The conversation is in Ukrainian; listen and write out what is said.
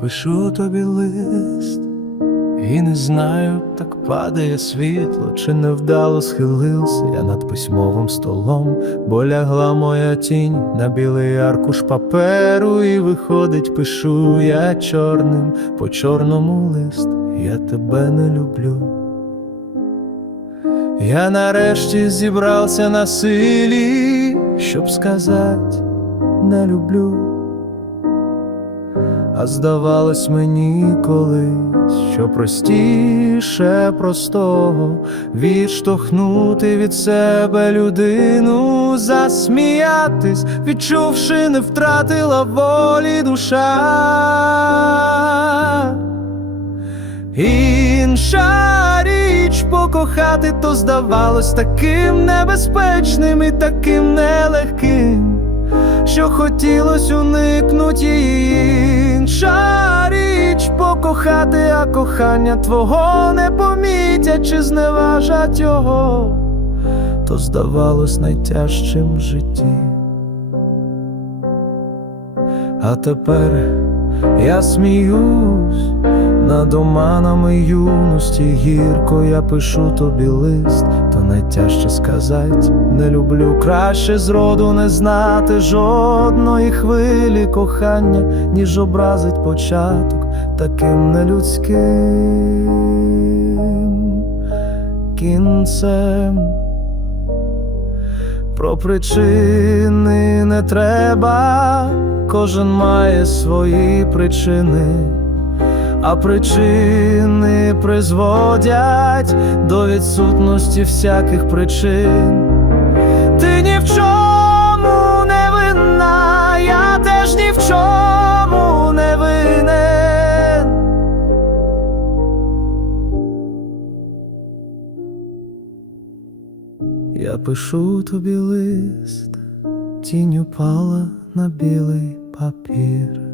пишу тобі лист, і не знаю, так падає світло, чи невдало схилився я над письмовим столом, бо лягла моя тінь на білий аркуш паперу, і виходить, пишу я чорним по чорному лист, я тебе не люблю. Я нарешті зібрався на силі, щоб сказати не люблю. А здавалось мені колись, що простіше простого відштовхнути від себе людину, засміятись, відчувши, не втратила волі душа. Інша річ покохати, то здавалось таким небезпечним і таким нелегким, що хотілось уникнуть її. Покохати, а кохання твого не помітять чи зневажать його, то здавалось найтяжчим в житті. А тепер я сміюсь над оманами юності гірко я пишу тобі лист, то найтяжче сказать не люблю, краще зроду не знати жодної хвилі кохання, ніж образить початок таким нелюдським кінцем. Про причини не треба, кожен має свої причини, а причини призводять до відсутності всяких причин. Ти ні в чому не винна, я теж ні в чому не винен. Я пишу тобі лист, тінь упала на білий папір.